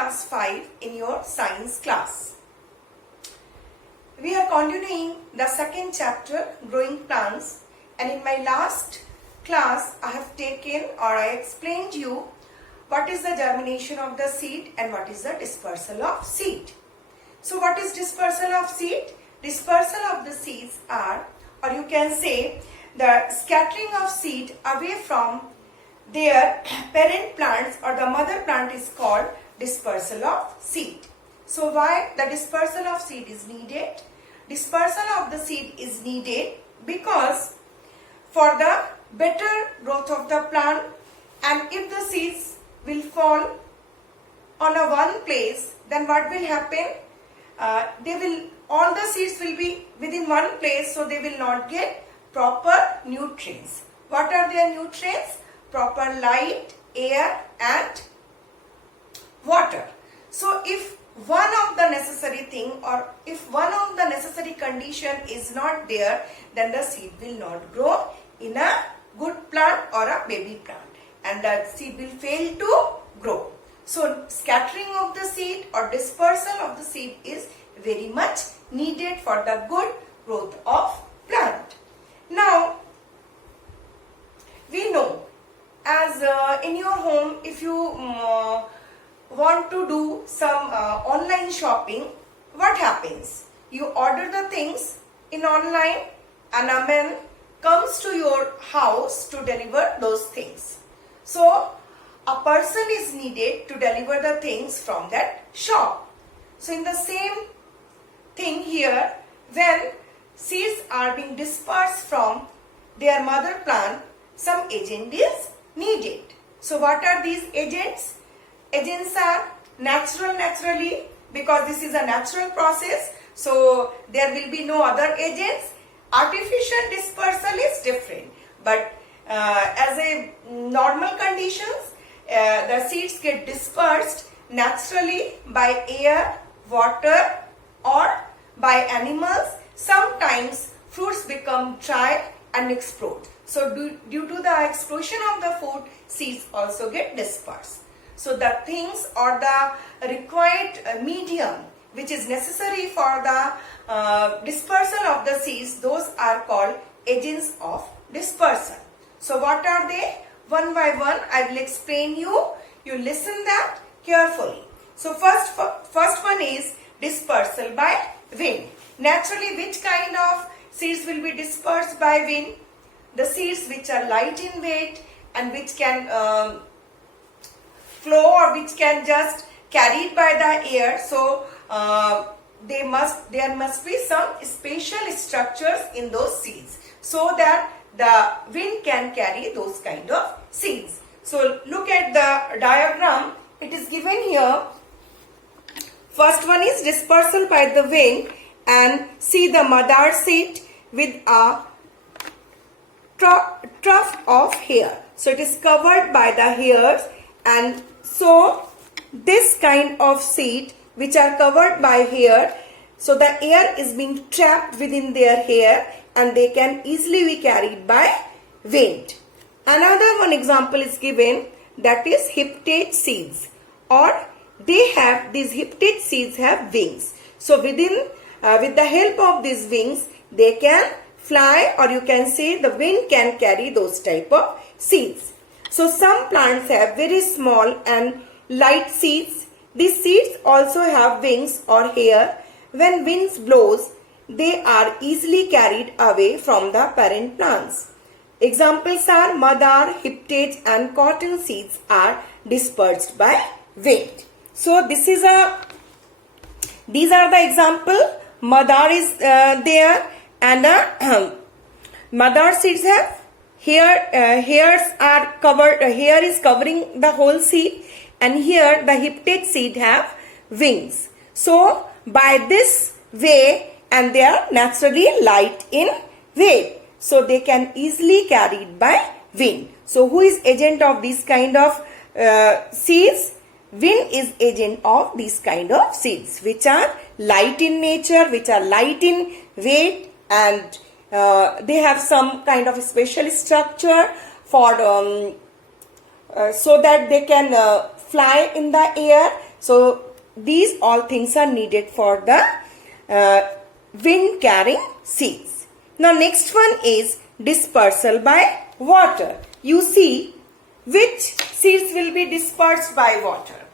class 5 in your science class. We are continuing the second chapter, growing plants, and in my last class I have taken or I explained you what is the germination of the seed and what is the dispersal of seed. So what is dispersal of seed? Dispersal of the seeds are, or you can say, the scattering of seed away from their parent plants or the mother plant is called dispersal of seed. So why the dispersal of seed is needed? Dispersal of the seed is needed because for the better growth of the plant, and if the seeds will fall on a one place, then what will happen? All the seeds will be within one place, so they will not get proper nutrients. What are their nutrients? Proper light, air and water. So if one of the necessary thing or if one of the necessary condition is not there, then the seed will not grow in a good plant or a baby plant, and that seed will fail to grow. So scattering of the seed or dispersal of the seed is very much needed for the good growth of plant. Now we know, as in your home, if you want to do some online shopping, what happens? You order the things in online and a man comes to your house to deliver those things. So a person is needed to deliver the things from that shop. So in the same thing here, when seeds are being dispersed from their mother plant, some agent is needed. So what are these agents? Agents are naturally, because this is a natural process, so there will be no other agents. Artificial dispersal is different, but as a normal conditions, the seeds get dispersed naturally by air, water or by animals. Sometimes fruits become dry and explode. So due to the explosion of the food, seeds also get dispersed. So the things or the required medium which is necessary for the dispersal of the seeds, those are called agents of dispersal. So what are they? One by one I will explain you. You listen that carefully. So first one is dispersal by wind. Naturally, which kind of seeds will be dispersed by wind? The seeds which are light in weight and which can flow or which can just carried by the air. So there must be some special structures in those seeds so that the wind can carry those kind of seeds. So look at the diagram. It is given here. First one is dispersal by the wind, and see the mother seed with a tuft of hair. So it is covered by the hairs, and so this kind of seed which are covered by hair, so the air is being trapped within their hair and they can easily be carried by wind. Another one example is given, that is hyptate seeds, or these hyptate seeds have wings. So with the help of these wings they can fly, or you can say the wind can carry those type of seeds. So some plants have very small and light seeds. These seeds also have wings or hair. When winds blows, they are easily carried away from the parent plants. Examples are madar, hyptate and cotton seeds are dispersed by wind. So these are the example. Madar is there, and madar seeds have hairs are covered. Hair is covering the whole seed, and here the hyptate seed have wings. So by this way, and they are naturally light in weight, so they can easily carried by wind. So who is agent of this kind of seeds? Wind is agent of these kind of seeds which are light in nature, which are light in weight, and they have some kind of special structure for so that they can fly in the air. So these all things are needed for the wind carrying seeds. Now next one is dispersal by water. You see which seeds will be dispersed by water.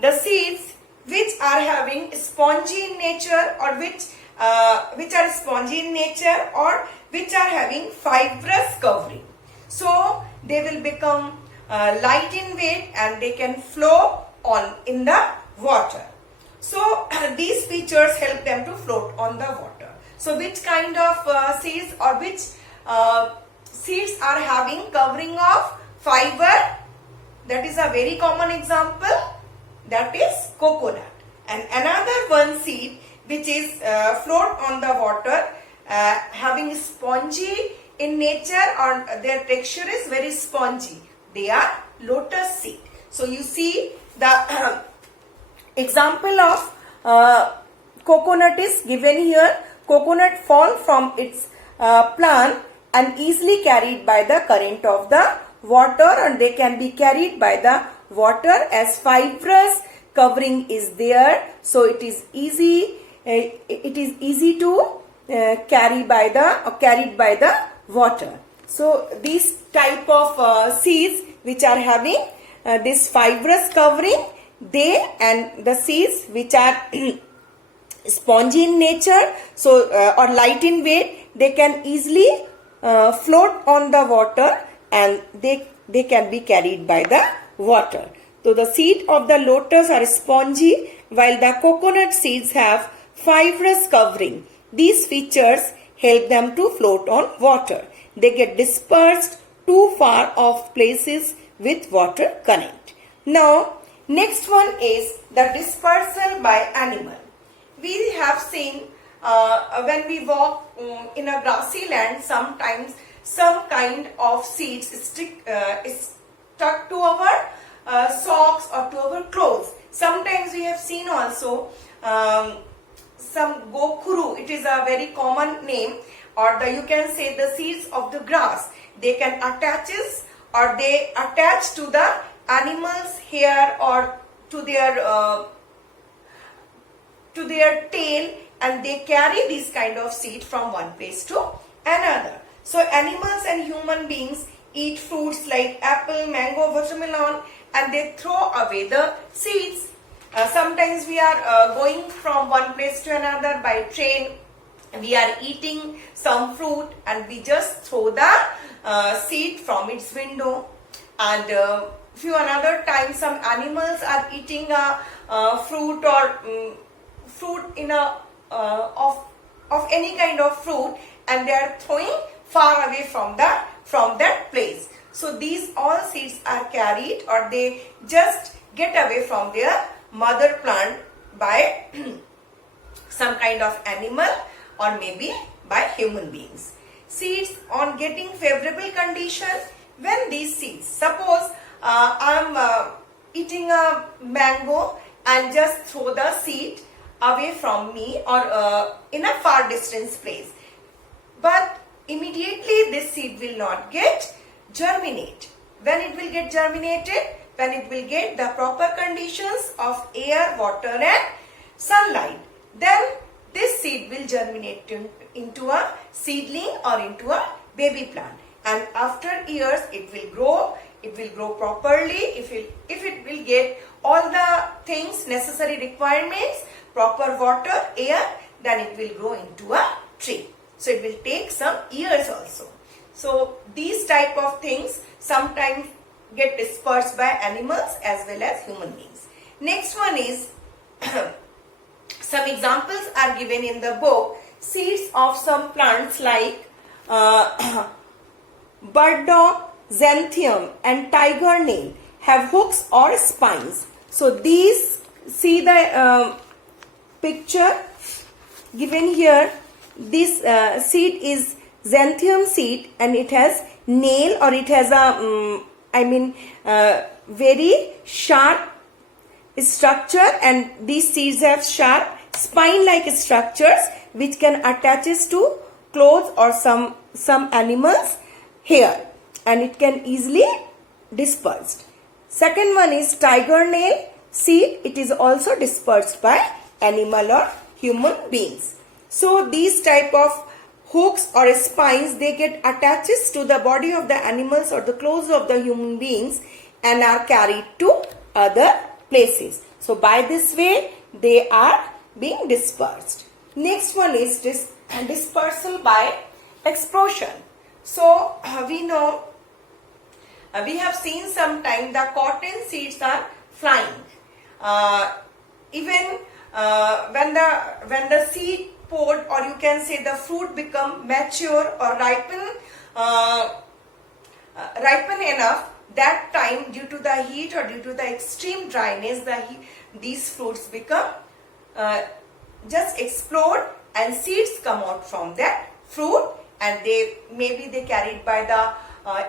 The seeds which are having spongy in nature, or which are spongy in nature, or which are having fibrous covering. So they will become light in weight and they can flow on in the water. So these features help them to float on the water. So which kind of seeds, or which seeds are having covering of fiber? That is a very common example. That is coconut. And another one seed which is float on the water, having spongy in nature, or their texture is very spongy. They are lotus seed. So you see the example of coconut is given here. Coconut fall from its plant and easily carried by the current of the water, and they can be carried by the water as fibrous covering is there. So it is easy. It is easy to carried by the water. So these type of seeds which are having this fibrous covering, they, and the seeds which are spongy in nature, so or light in weight, they can easily float on the water and they can be carried by the water. So the seed of the lotus are spongy, while the coconut seeds have fibrous covering. These features help them to float on water. They get dispersed too far off places with water current. Now next one is the dispersal by animal. We have seen when we walk in a grassy land, sometimes some kind of seeds is stuck to our socks or to our clothes. Sometimes we have seen also some gokuru. It is a very common name, or you can say the seeds of the grass. They can attach to the animal's hair or to their tail, and they carry these kind of seed from one place to another. So animals and human beings eat fruits like apple, mango, watermelon, and they throw away the seeds. Sometimes we are going from one place to another by train. We are eating some fruit and we just throw the seed from its window. And few another times some animals are eating a fruit or fruit in a of any kind of fruit, and they are throwing far away from that place. So these all seeds are carried, or they just get away from their mother plant by some kind of animal or maybe by human beings. Seeds on getting favorable conditions. When these seeds, suppose I am eating a mango and just throw the seed away from me or in a far distance place, but immediately this seed will not get germinate. When it will get germinated? When it will get the proper conditions of air, water and sunlight. Then this seed will germinate into a seedling or into a baby plant. And after years it will grow. It will grow properly. If it will get all the things, necessary requirements, proper water, air, then it will grow into a tree. So it will take some years also. So these type of things sometimes get dispersed by animals as well as human beings. Next one is some examples are given in the book. Seeds of some plants like burdock, xanthium and tiger nail have hooks or spines. So these, see the picture given here. This seed is xanthium seed and it has nail, or it has a very sharp structure, and these seeds have sharp spine like structures which can attach to clothes or some animals hair, and it can easily dispersed. Second one is tiger nail. seed, it is also dispersed by animal or human beings. So these type of hooks or spines, they get attaches to the body of the animals or the clothes of the human beings and are carried to other places. So by this way they are being dispersed. Next one is dispersal by explosion. So we know, we have seen sometime the cotton seeds are flying. Even when the seed pod, or you can say the fruit become mature or ripen enough, that time due to the heat or due to the extreme dryness, these fruits become just explode and seeds come out from that fruit, and they carried by the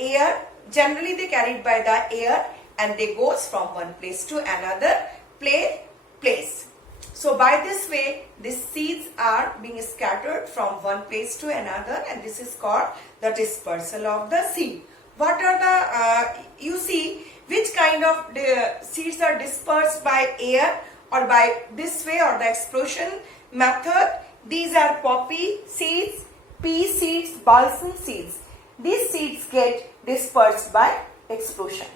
air. Generally they carried by the air, and they goes from one place to another place. So by this way, these seeds are being scattered from one place to another, and this is called the dispersal of the seed. What are the, you see, which kind of seeds are dispersed by air or by this way or the explosion method? These are poppy seeds, pea seeds, balsam seeds. These seeds get dispersed by explosion.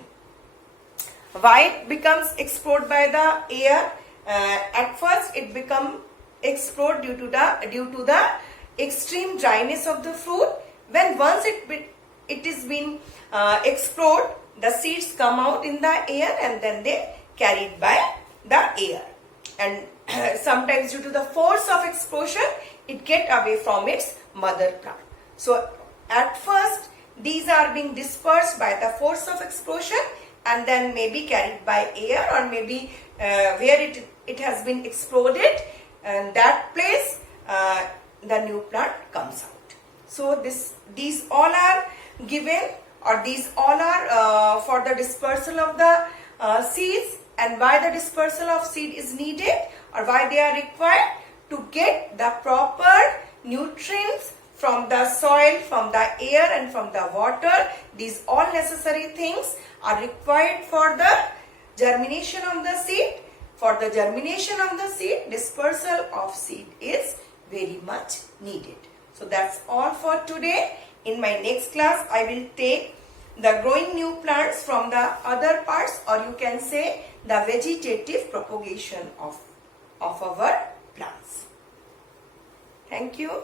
Why it becomes explode by the air? At first it become explode due to the extreme dryness of the fruit. When once it is been explode, the seeds come out in the air and then they carried by the air. And sometimes due to the force of explosion, it get away from its mother plant. So at first these are being dispersed by the force of explosion, and then maybe carried by air, or maybe where it has been exploded, and that place the new plant comes out. So these all are given, or these all are for the dispersal of the seeds. And why the dispersal of seed is needed, or why they are required? To get the proper nutrients from the soil, from the air and from the water. These all necessary things are required for the germination of the seed. For the germination of the seed, dispersal of seed is very much needed. So that's all for today. In my next class, I will take the growing new plants from the other parts, or you can say the vegetative propagation of our plants. Thank you.